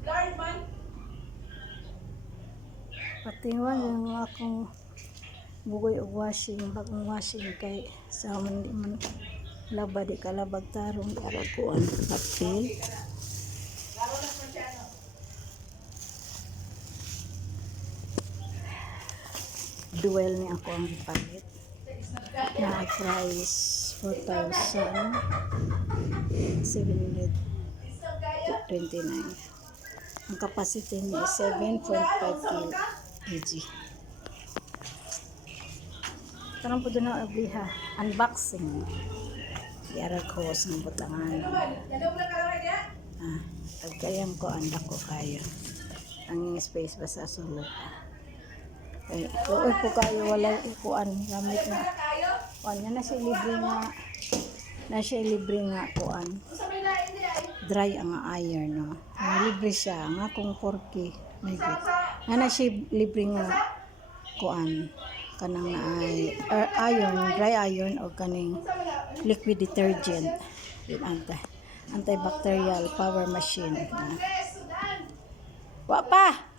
Lord man. Patiwan yung akong bugoy og washing, bagong washing kay sa man di man laba di kalabag tarong di araw ko ang no. Duel ni ako ang palit. Na price 4,729. Ang capacity niya is 7.5 kg. Tarang po doon ang abliha. Unboxing. Yara ko sa butangan. Ah, tagkayang ko anda ko kayo. Ang space ba sa sulod. Ay, tuoy po kayo wala ikuan gamit na. Kuan niya na siya libre nga na siya libre nga kuan. Sa may lain niya ay. Dry ang iron no. Nga libre siya nga kung 4K may. Nga na siya libre nga kuan kanang na ay er, iron, dry iron o kaning liquid detergent with anti antibacterial power machine. Sudan. Wa pa.